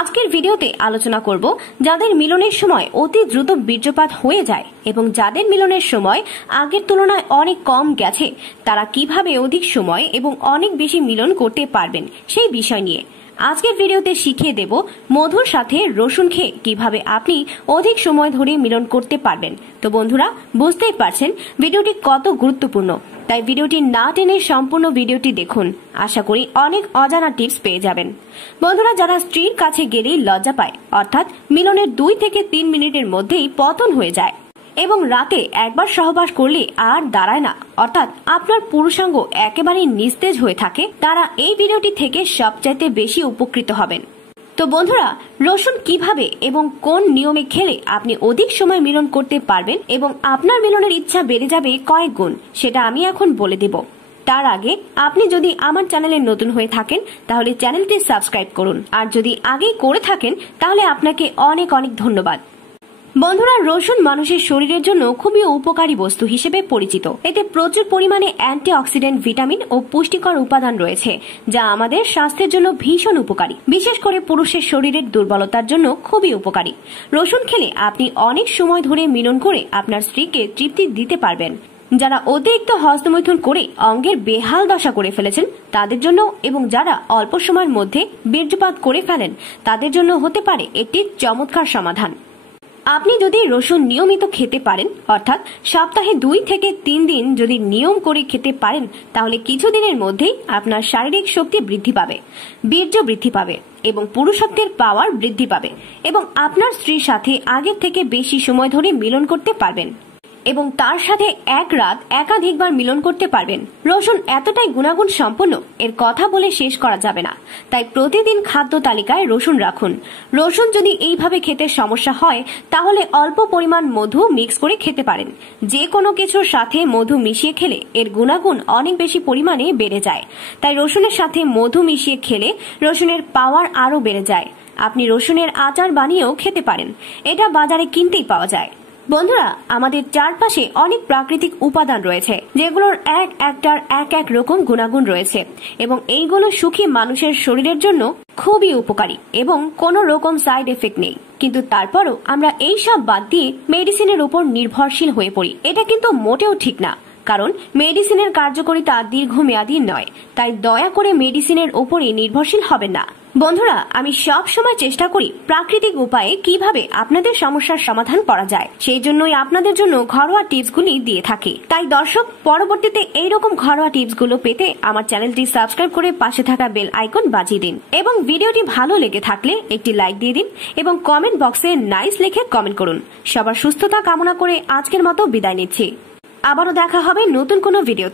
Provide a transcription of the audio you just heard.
আজকের ভিডিওতে আলোচনা করব যাদের মিলনের সময় অতি দ্রুত বীর্যপাত হয়ে যায় এবং যাদের মিলনের সময় আগের তুলনায় অনেক কম গেছে তারা কিভাবে অধিক সময় এবং অনেক বেশি মিলন করতে পারবেন সেই বিষয় নিয়ে আজকের ভিডিওতে শিখিয়ে দেব মধুর সাথে রসুন খেয়ে কিভাবে আপনি অধিক সময় ধরে মিলন করতে পারবেন। তো বন্ধুরা, বুঝতেই পারছেন ভিডিওটি কত গুরুত্বপূর্ণ, তাই ভিডিওটি না টেনে সম্পূর্ণ ভিডিওটি দেখুন। আশা করি অনেক অজানা টিপস পেয়ে যাবেন। বন্ধুরা, যারা স্ত্রীর কাছে গেলেই লজ্জা পায়, অর্থাৎ মিলনের 2 থেকে 3 মিনিটের মধ্যেই পতন হয়ে যায় এবং রাতে একবার সহবাস করলে আর দাঁড়ায় না, অর্থাৎ আপনার পুরুষাঙ্গ একেবারেই নিস্তেজ হয়ে থাকে, তারা এই ভিডিওটি থেকে সবচাইতে বেশি উপকৃত হবেন। তো বন্ধুরা, রসুন কিভাবে এবং কোন নিয়মে খেলে আপনি অধিক সময় মিলন করতে পারবেন এবং আপনার মিলনের ইচ্ছা বেড়ে যাবে কয়েক গুণ, সেটা আমি এখন বলে দেব। তার আগে আপনি যদি আমার চ্যানেলে নতুন হয়ে থাকেন তাহলে চ্যানেলটি সাবস্ক্রাইব করুন, আর যদি আগেই করে থাকেন তাহলে আপনাকে অনেক অনেক ধন্যবাদ। বন্ধুরা, রসুন মানুষের শরীরের জন্য খুবই উপকারী বস্তু হিসেবে পরিচিত। এতে প্রচুর পরিমাণে অ্যান্টিঅক্সিডেন্ট, ভিটামিন ও পুষ্টিকর উপাদান রয়েছে যা আমাদের স্বাস্থ্যের জন্য ভীষণ উপকারী, বিশেষ করে পুরুষের শরীরের দুর্বলতার জন্য খুবই উপকারী। রসুন খেলে আপনি অনেক সময় ধরে মিলন করে আপনার স্ত্রীকে তৃপ্তি দিতে পারবেন। যারা অতিরিক্ত হস্তমৈথুন করে অঙ্গের বেহাল দশা করে ফেলেছেন তাদের জন্য এবং যারা অল্প সময়ের মধ্যে বীর্যপাত করে ফেলেন তাদের জন্য হতে পারে একটি চমৎকার সমাধান। আপনি যদি রসুন নিয়মিত খেতে পারেন, অর্থাৎ সপ্তাহে 2 থেকে 3 দিন যদি নিয়ম করে খেতে পারেন, তাহলে কিছুদিনের মধ্যেই আপনার শারীরিক শক্তি বৃদ্ধি পাবে, বীর্য বৃদ্ধি পাবে এবং পুরুষত্বের পাওয়ার বৃদ্ধি পাবে এবং আপনার স্ত্রীর সাথে আগের থেকে বেশি সময় ধরে মিলন করতে পারবেন এবং তার সাথে এক রাত একাধিকবার মিলন করতে পারবেন। রসুন এতটাই গুণাগুণ সম্পন্ন, এর কথা বলে শেষ করা যাবে না। তাই প্রতিদিন খাদ্য তালিকায় রসুন রাখুন। রসুন যদি এইভাবে খেতে সমস্যা হয় তাহলে অল্প পরিমাণ মধু মিক্স করে খেতে পারেন। যে কোনো কিছুর সাথে মধু মিশিয়ে খেলে এর গুণাগুণ অনেক বেশি পরিমাণে বেড়ে যায়। তাই রসুনের সাথে মধু মিশিয়ে খেলে রসুনের পাওয়ার আরো বেড়ে যায়। আপনি রসুনের আচার বানিয়েও খেতে পারেন, এটা বাজারে কিনতেই পাওয়া যায়। বন্ধুরা, আমাদের চারপাশে অনেক প্রাকৃতিক উপাদান রয়েছে যেগুলোর একটার এক রকম গুণাগুণ রয়েছে এবং এইগুলো সুখী মানুষের শরীরের জন্য খুবই উপকারী এবং কোনো রকম সাইড এফেক্ট নেই। কিন্তু তারপরও আমরা এই সব বাদ দিয়ে মেডিসিনের উপর নির্ভরশীল হয়ে পড়ি। এটা কিন্তু মোটেও ঠিক না, কারণ মেডিসিনের কার্যকারিতা দীর্ঘমেয়াদী নয়। তাই দয়া করে মেডিসিনের উপরই নির্ভরশীল হবেন না। বন্ধুরা, আমি সব সময় চেষ্টা করি প্রাকৃতিক উপায়ে কিভাবে আপনাদের সমস্যার সমাধান করা যায়, সেই জন্যই আপনাদের জন্য ঘরোয়া টিপসগুলি দিয়ে থাকি। তাই দর্শক, পরবর্তীতে এইরকম ঘরোয়া টিপসগুলো পেতে আমার চ্যানেলটি সাবস্ক্রাইব করে পাশে থাকা বেল আইকন বাজিয়ে দিন এবং ভিডিওটি ভালো লেগে থাকলে একটি লাইক দিয়ে দিন এবং কমেন্ট বক্সে নাইস লিখে কমেন্ট করুন। সবার সুস্থতা কামনা করে আজকের মতো বিদায় নিচ্ছি। আবারও দেখা হবে নতুন কোনো ভিডিওতে।